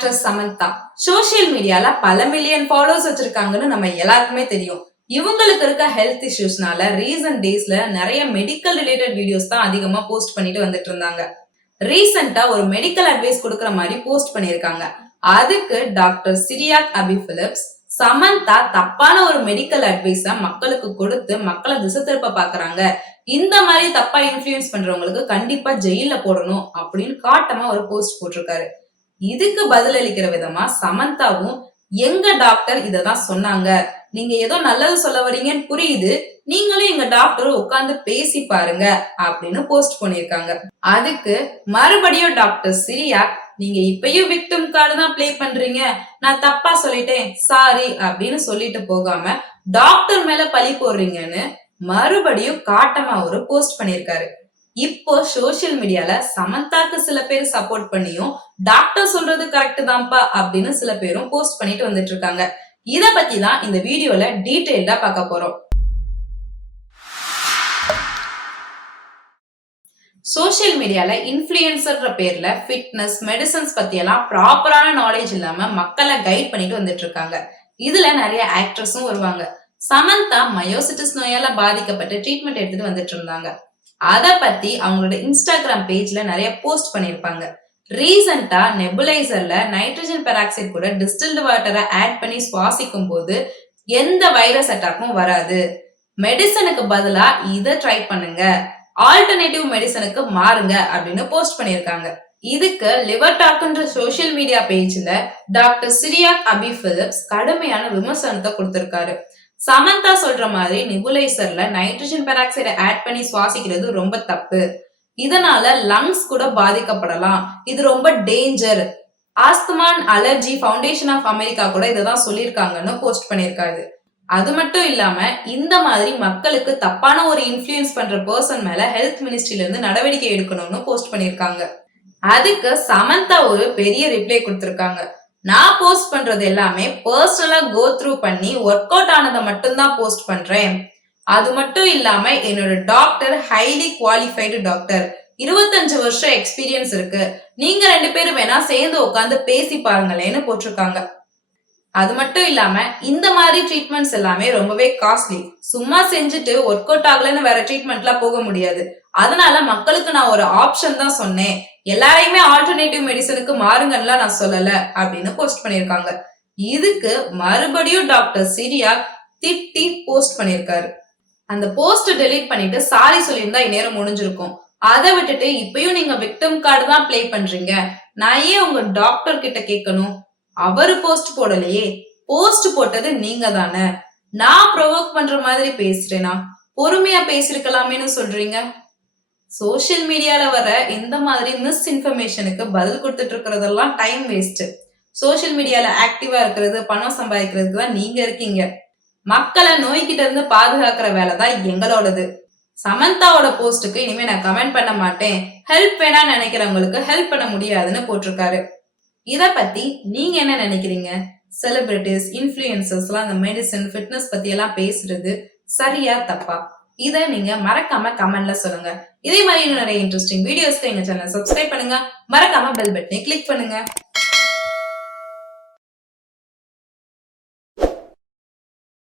Actress Samantha. Social மீடியால பல million followers வச்சிருக்காங்கன்னு நம்ம எல்லாருக்குமே தெரியும். இவங்களுக்கு இருக்க ஹெல்த் இஷ்யூஸ்னால ரீசன்ட் டேஸ்ல நிறைய மெடிக்கல் ரிலேட்டட் வீடியோஸ் தான் அதிகமா போஸ்ட் பண்ணிட்டு வந்துட்டு இருந்தாங்க. ரீசெண்டா ஒரு மெடிக்கல் அட்வைஸ் கொடுக்குற மாதிரி போஸ்ட் பண்ணிருக்காங்க அதுக்கு டாக்டர் சிரியாக் அபி பிலிப்ஸ் சமந்தா தப்பான ஒரு மெடிக்கல் அட்வைஸ மக்களுக்கு கொடுத்து மக்களை திசை திருப்ப பாக்குறாங்க. இந்த மாதிரி தப்பா இன்ஃபுளுயன்ஸ் பண்றவங்களுக்கு கண்டிப்பா ஜெயில போடணும் அப்படின்னு காட்டமா ஒரு போஸ்ட் போட்டிருக்காரு. இதுக்கு பதிலளிக்கிற விதமா சமந்தாவும் எங்க டாக்டர் இததான் சொன்னாங்க. நீங்க ஏதோ நல்லது சொல்ல வரீங்கன்னு புரியுது. நீங்களும் எங்க டாக்டரும் உட்கார்ந்து பேசி பாருங்க அப்படின்னு போஸ்ட் பண்ணிருக்காங்க அதுக்கு மறுபடியும் டாக்டர் சிரியா நீங்க இப்பயும் விக்டிம் கார்டு தான் ப்ளே பண்றீங்க. நான் தப்பா சொல்லிட்டேன். சாரி அப்படின்னு சொல்லிட்டு போகாம டாக்டர் மேல பழி போடுறீங்கன்னு மறுபடியும் காட்டமா ஒரு போஸ்ட் பண்ணிருக்காரு இப்போ சோசியல் மீடியால சமந்தாக்கு சில பேர் சப்போர்ட் பண்ணியும் டாக்டர் சொல்றது கரெக்ட் தான்ப்பா அப்படின்னு சில பேரும் போஸ்ட் பண்ணிட்டு வந்துட்டு இருக்காங்க. இத பத்தி தான் இந்த வீடியோல டீடைல்டா பார்க்க போறோம். சோஷியல் மீடியால இன்ஃபுளுசர்ன்ற பேர்ல ஃபிட்னஸ் மெடிசன்ஸ் பத்தி எல்லாம் ப்ராப்பரான நாலேஜ் இல்லாம மக்களை கைட் பண்ணிட்டு வந்துட்டு இருக்காங்க. இதுல நிறைய ஆக்ட்ரஸும் வருவாங்க. சமந்தா மயோசிட்டிஸ் நோயால பாதிக்கப்பட்டு ட்ரீட்மெண்ட் எடுத்துட்டு வந்துட்டு இருந்தாங்க. அதை பத்தி அவங்களோட இன்ஸ்டாகிராம் பேஜ்ல நிறைய போஸ்ட் பண்ணிருப்பாங்க. ரீசெண்டா நெபுலைசர்ல நைட்ரஜன் பெராக்சைட் கூட டிஸ்டில்டு வாட்டரை ஆட் பண்ணி சுவாசிக்கும் போது எந்த வைரஸ் அட்டாக்கும் வராது. மெடிசனுக்கு பதிலா இதை ட்ரை பண்ணுங்க. ஆல்டர்னேட்டிவ் மெடிசனுக்கு மாறுங்க அப்படின்னு போஸ்ட் பண்ணிருக்காங்க. இதுக்கு லிவர் டாக்ன்ற சோசியல் மீடியா பேஜ்ல டாக்டர் சிரியாக் அபி பிலிப்ஸ் கடுமையான விமர்சனத்தை கொடுத்திருக்காரு. சமந்தா சொல்ற மாதிரி நிபுலைசர்ல நைட்ரஜன் பெராக்சைடை ஆட் பண்ணி சுவாசிக்கிறது ரொம்ப தப்பு. இதனால லங்ஸ் கூட பாதிக்கப்படலாம். இது ரொம்ப danger ஆஸ்துமான் allergy foundation of America கூட இதை தான் சொல்லியிருக்காங்கன்னு போஸ்ட் பண்ணியிருக்காரு. அது மட்டும் இல்லாம இந்த மாதிரி மக்களுக்கு தப்பான ஒரு இன்ஃபுளுயன்ஸ் பண்ற பர்சன் மேல ஹெல்த் மினிஸ்ட்ரில இருந்து நடவடிக்கை எடுக்கணும்னு போஸ்ட் பண்ணியிருக்காங்க. அதுக்கு சமந்தா ஒரு பெரிய ரிப்ளை கொடுத்திருக்காங்க. நான் போஸ்ட் பண்றது எல்லாமே பர்சனலா கோ த்ரூ பண்ணி ஒர்க் அவுட் ஆனதை மட்டும்தான் போஸ்ட் பண்றேன். அது மட்டும் இல்லாம என்னோட டாக்டர் ஹைலி குவாலிஃபைடு டாக்டர் இருபத்தஞ்சு வருஷம் எக்ஸ்பீரியன்ஸ் இருக்கு. நீங்க ரெண்டு பேரும் வேணா சேர்ந்து உட்காந்து பேசி பாருங்களேன்னு போட்டிருக்காங்க. அது மட்டும் இல்லாம இந்த மாதிரி ட்ரீட்மெண்ட்ஸ் எல்லாமே ரொம்பவே காஸ்ட்லி சும்மா செஞ்சுட்டு ஒர்க் அவுட் ஆகலன்னு வேற ட்ரீட்மெண்ட்லாம் போக முடியாது. அதனால மக்களுக்கு நான் ஒரு ஆப்ஷன் தான் சொன்னேன். எல்லாரையுமே ஆல்டர்னேட்டிவ் மெடிசனுக்கு மாறுங்கன்னா நான் சொல்லல அப்படின்னு போஸ்ட் பண்ணிருக்காங்க இதுக்கு மறுபடியும் டாக்டர் சிரியா திட்டி போஸ்ட் பண்ணிருக்காரு அந்த போஸ்ட் டெலீட் பண்ணிட்டு சாரி சொல்லியிருந்தா இந்நேரம் முடிஞ்சிருக்கும். அதை விட்டுட்டு இப்பயும் நீங்க விக்டம் கார்டு தான் ப்ளே பண்றீங்க. நான் ஏன் உங்க டாக்டர் கிட்ட கேட்கணும்? அவரு போஸ்ட் போடலையே. போஸ்ட் போட்டது நீங்க தானே. நான் ப்ரொவோக் பண்ற மாதிரி பேசுறேனா? பொறுமையா பேசிருக்கலாமேன்னு சொல்றீங்க? சோஷியல் மீடியால வர இந்த மாதிரி மிஸ் இன்ஃபர்மேஷனுக்கு பதில் கொடுத்துட்டு இருக்கிறதெல்லாம் டைம் வேஸ்ட் சோஷியல் மீடியால ஆக்டிவா இருக்கிறது பணம் சம்பாதிக்கிறதுக்கு தான் நீங்க இருக்கீங்க. மக்களை நோய்கிட்ட இருந்து பாதுகாக்கிற வேலை தான் எங்களோடது. சமந்தாவோட போஸ்ட்டுக்கு இனிமே நான் கமெண்ட் பண்ண மாட்டேன். ஹெல்ப் வேணா நினைக்கிறவங்களுக்கு ஹெல்ப் பண்ண முடியாதுன்னு போட்டிருக்காரு. இதை பத்தி நீங்க என்ன நினைக்கிறீங்க? செலிபிரிட்டிஸ் இன்ஃபுளுசர்ஸ்லாம் அந்த மெடிசன் ஃபிட்னஸ் பத்தி எல்லாம் பேசுறது சரியா தப்பா? இதை நீங்க மறக்காம கமெண்ட்ல சொல்லுங்க. இதே மாதிரி நிறைய இன்ட்ரெஸ்டிங் வீடியோஸ்க்கு எங்க சேனல் சப்ஸ்கிரைப் பண்ணுங்க. மறக்காம பெல் பட்டனை கிளிக் பண்ணுங்க.